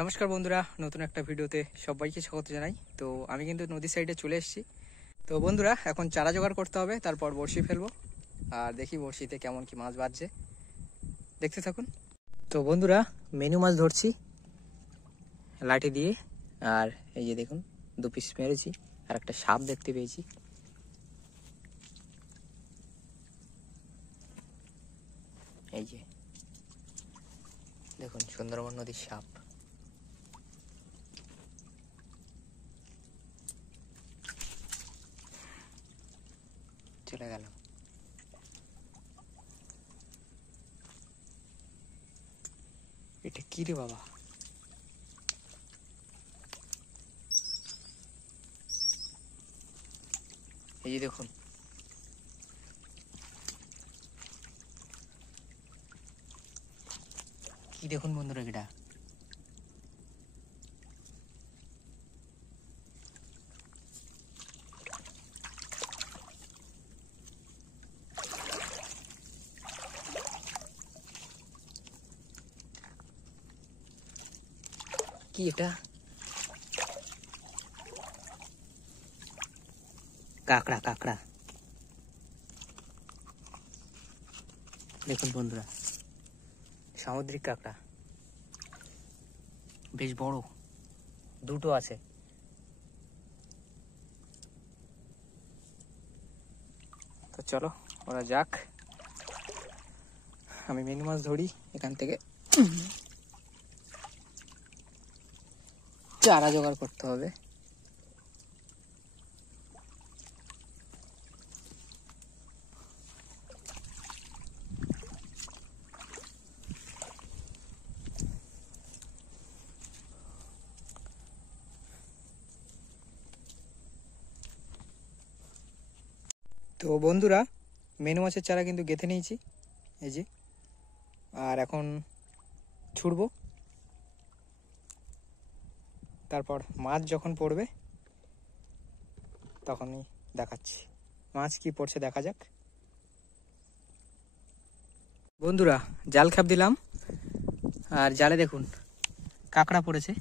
নমস্কার বন্ধুরা, নতুন একটা ভিডিওতে সবাইকে স্বাগত জানাই। তো আমি কিন্তু নদীর সাইডে চলে এসেছি। তো বন্ধুরা, এখন চারা জোগাড় করতে হবে, তারপর বড়শি ফেলবো আর দেখি বড়শিতে কেমন কি মাছ বাজছে, দেখতে থাকুন। তো বন্ধুরা, মেনু মাছ ধরছি লাঠি দিয়ে। আর এই যে দেখুন, 2 পিস মেরেছি আর একটা সাপ দেখতে পেয়েছি। এই যে দেখুন, সুন্দরবন নদীর সাপ। চলে গেল। এটা কি রে বাবা? এই যে দেখুন, কি দেখুন বন্ধুরা, এটা কি? এটা কাঁকড়া। কাঁকড়া দেখুন বন্ধুরা, সামুদ্রিক কাঁকড়া, বেশ বড়, 2টো আছে। তো চলো ওরা যাক, আমি মেনু মাছ ধরি এখান থেকে। চারা জোগাড় করতে হবে। তো বন্ধুরা, মেনু মাছের চারা কিন্তু গেঁথে নিয়েছি, এই যে। আর এখন ছুড়বো, তারপর মাছ যখন পড়বে তখনই দেখাচ্ছি। মাছ কি পড়ছে দেখা যাক। বন্ধুরা, জাল খাপ দিলাম আর জালে দেখুন কাঁকড়া পড়েছে।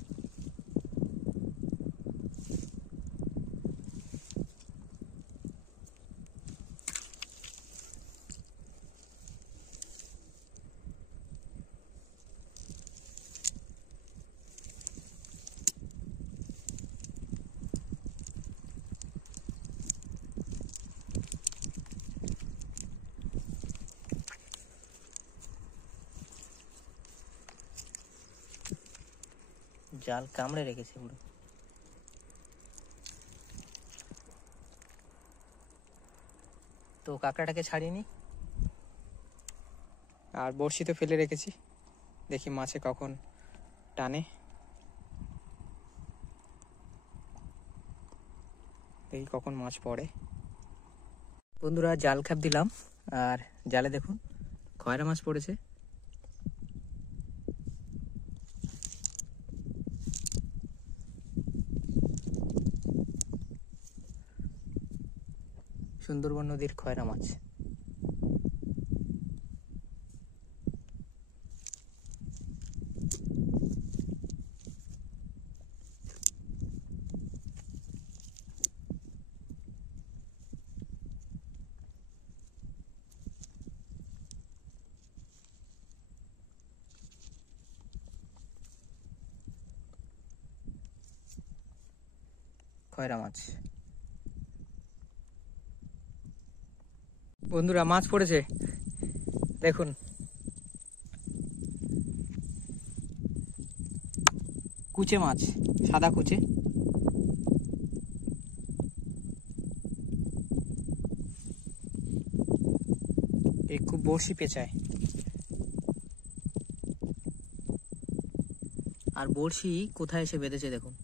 জাল কামড়ে রেখেছে পুরো। তো কাঁকড়াটাকে ছাড়িয়ে নি, আর বড়শি তো ফেলে রেখেছি, দেখি মাছে কখন টানে, দেখি কখন মাছ পড়ে। বন্ধুরা, জাল খাপ দিলাম আর জালে দেখুন খয়রা মাছ পড়েছে। সুন্দরবন নদীর খয়রা মাছ। খয়রা মাছ। বন্ধুরা, মাছ পড়েছে দেখুন। কুচে মাছ, সাদা কুচে। এ খুব বড়শি পেঁচায়, আর বড়শি কোথায় এসে বেঁধেছে দেখুন।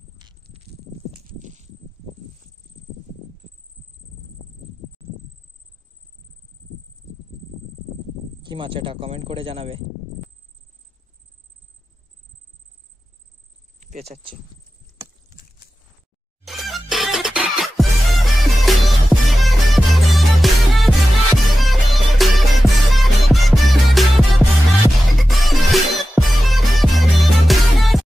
কি মাছ এটা, কমেন্ট করে জানাবে। পেঁচাচ্ছে।